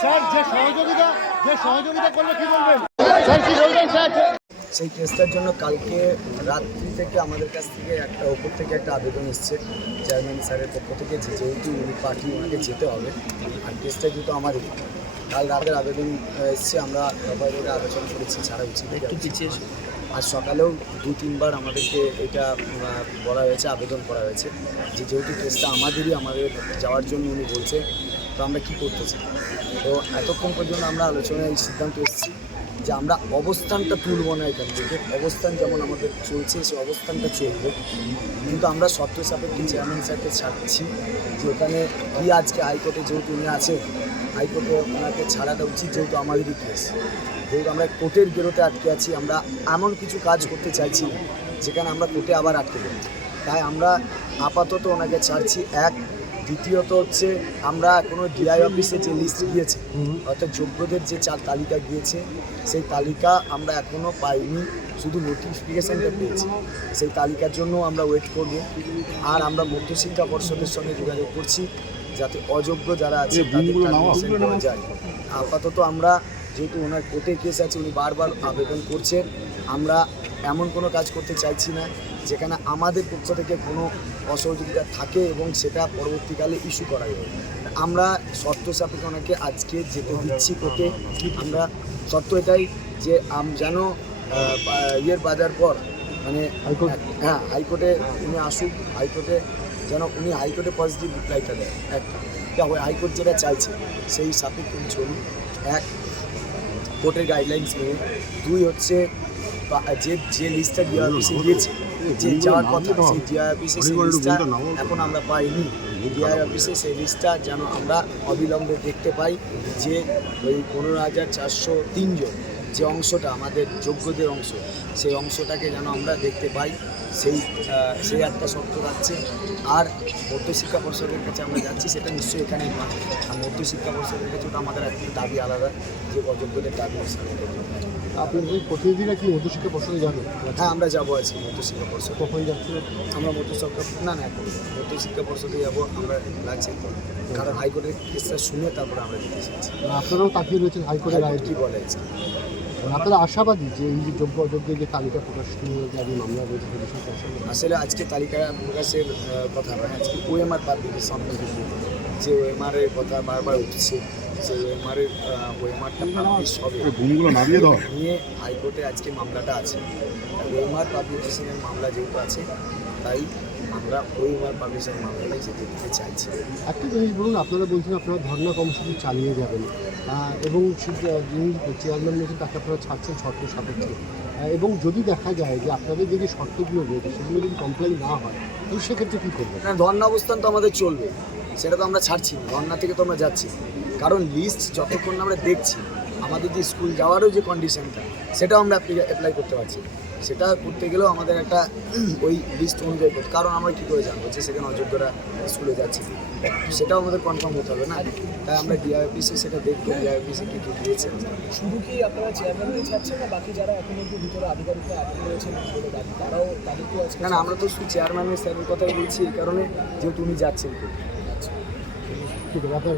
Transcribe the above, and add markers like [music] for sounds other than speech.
Sir যে সহযোগিতা যে সহযোগিতা করলে কি বলবেন? স্যার কি বলবেন স্যার? সেই কেসটার জন্য কালকে রাত্রি থেকে আমাদের কাছ থেকে একটা ওপর থেকে একটা আবেদন এসছে চেয়ারম্যান স্যারের পক্ষ থেকে যে যেহেতু উনি পার্টি ওনাকে যেতে হবে। আর কেসটা যেহেতু আমারই কাল রাতের আবেদন এসছে আমরা সবাই আলোচনা করেছি ছাড়া উচিত একটু পিছিয়ে আর সকালেও দু তিনবার আমাদেরকে এটা বলা হয়েছে আবেদন করা হয়েছে। যে যেহেতু কেসটা আমাদেরই আমাদের যাওয়ার জন্য উনি বলছে তো আমরা কী করতে চাই? তো এতক্ষণ পর্যন্ত আমরা আলোচনায় এই সিদ্ধান্ত এসেছি যে আমরা অবস্থানটা তুলব না এখান থেকে। অবস্থান যেমন আমাদের চলছে, সেই অবস্থানটা চলবে। কিন্তু আমরা শর্ত সাপেক্ষে চেয়ারম্যান স্যারকে ছাড়ছি যে ওখানে কি আজকে হাইকোর্টে যেহেতু উনি আছেন, হাইকোর্টে ওনাকে ছাড়াটা উচিত যেহেতু আমাদেরই কেস যেহেতু আমরা কোর্টের বেরোতে আটকে আছি, আমরা এমন কিছু কাজ করতে চাইছি যেখানে আমরা কোর্টে আবার আটকে যাই তাই আমরা আপাতত ওনাকে ছাড়ছি এক দ্বিতীয়ত হচ্ছে আমরা কোনো ডিআই অফিসে যে লিস্ট গিয়েছে অর্থাৎ যোগ্যদের যে চার তালিকা গিয়েছে সেই তালিকা আমরা এখনও পাইনি শুধু নোটিফিকেশানটা পেয়েছি। সেই তালিকার জন্য আমরা ওয়েট করব। আর আমরা মধ্যশিক্ষা পর্ষদের সঙ্গে যোগাযোগ করছি যাতে অযোগ্য যারা আছে তাদের যায়। আপাতত আমরা যেহেতু ওনার কোর্টে কেস আছে উনি বারবার আবেদন করছেন। আমরা এমন কোনো কাজ করতে চাইছি না যেখানে আমাদের পক্ষ থেকে কোনো অসহযোগিতা থাকে এবং সেটা পরবর্তীকালে ইস্যু করা যায় আমরা শর্ত সাপেক্ষে ওনাকে আজকে যেতে দিচ্ছি কোর্টে। আমরা শর্ত এটাই যে আম যেন ইয়ের বাজার পর মানে হ্যাঁ হাইকোর্টে উনি আসুক হাইকোর্টে যেন উনি হাইকোর্টে পজিটিভ রিপ্লাইটা দেয়। একটা হাইকোর্ট যেটা চাইছে সেই সাপেক্ষে চলুন এক কোর্টের গাইডলাইন্স নেই। দুই হচ্ছে যে যে লিস্টটা ডিআর অফিসে দিয়েছে যে যাওয়ার কথা সেই ডিআর অফিসে সেই লিস্টটা এখন আমরা পাইনি। ডিআই অফিসে সেই লিস্টটা যেন আমরা অবিলম্বে দেখতে পাই যে ওই পনেরো হাজার চারশো তিনজন যে অংশটা আমাদের যোগ্যদের অংশ সেই অংশটাকে যেন আমরা দেখতে পাই সেই সেই একটা শর্ত রাখছে আর মধ্যশিক্ষা পর্ষদের কাছে আমরা যাচ্ছি সেটা নিশ্চয়ই এখানেই নয়। আর মধ্যশিক্ষা পর্ষদের কাছে ওটা আমাদের একটা দাবি আলাদা যে অযোগ্যদের দাবি আপনাদের প্রতিনিধিরা কি মধ্যশিক্ষা পর্ষদে যাবে? হ্যাঁ আমরা যাব আছি মধ্যশিক্ষা পর্ষদ। কখন যাচ্ছে? আমরা মধ্যশিক্ষা না না এখন মধ্যশিক্ষা পর্ষদে যাব আমরা লাগছে কারণ হাইকোর্টের কেসটা শুনে তারপরে আমরা যেতে চাইছি আপনারাও তাকিয়ে রয়েছেন হাইকোর্টের রায়। কী বলে আপনারা আশাবাদী যে এই যোগ্য অযোগ্যের যে তালিকা প্রকাশ জারি মামলা রয়েছে আসলে আজকে তালিকা প্রকাশের কথা নয় আজকে ওএমআর পাবলিকেশন যে ওএমআর এর কথা বারবার উঠছে সেই ওএমআর এর ওএমআরটা পাবলিশ হবে। ঘুমগুলো নামিয়ে দাও। নিয়ে হাইকোর্টে আজকে মামলাটা আছে। ওএমআর পাবলিকেশনের মামলা যেহেতু আছে তাই আমরা ওএমআর পাবলিকেশনের মামলাটাই যেতে দিতে চাইছি। একটা জিনিস বলুন আপনারা বলছেন আপনারা ধর্ণা কর্মসূচি চালিয়ে যাবেন। এবং যিনি চেয়ারম্যান রয়েছেন তাকে আপনারা ছাড়ছেন শর্ত সাপেক্ষে। এবং যদি দেখা যায় যে আপনাদের যদি শর্তগুলো রয়েছে সেগুলো যদি কমপ্লেন না হয় তাহলে সেক্ষেত্রে কী করবেন? না ধর্ণা অবস্থান তো আমাদের চলবে। সেটা তো আমরা ছাড়ছি ধর্ণা থেকে তো আমরা যাচ্ছি। কারণ লিস্ট যতক্ষণ আমরা দেখছি আমাদের যে স্কুল যাওয়ারও যে কন্ডিশনটা সেটাও আমরা অ্যাপ্লাই করতে পারছি। সেটা করতে গেলেও আমাদের একটা [clears throat] ওই লিস্ট অনুযায়ী করতে কারণ আমরা কী করে জানব যে সেখানে অযোগ্যরা স্কুলে যাচ্ছে সেটাও আমাদের কনফার্ম হতে হবে না? তাই আমরা ডিআই অফিসে সেটা দেখব ডিআই অফিসে কী কী দিয়েছে। শুধু কি আপনারা চেয়ারম্যানকে ছাড়ছেন না বাকি যারা এখন অব্দি ভিতরে আধিকারিকরা আটকে রয়েছেন তারাও তাদেরকেও আজকে না না আমরা তো শুধু চেয়ারম্যানের স্যারের কথাই বলছি এই কারণে যেহেতু উনি যাচ্ছেন। ঠিক আছে আপনার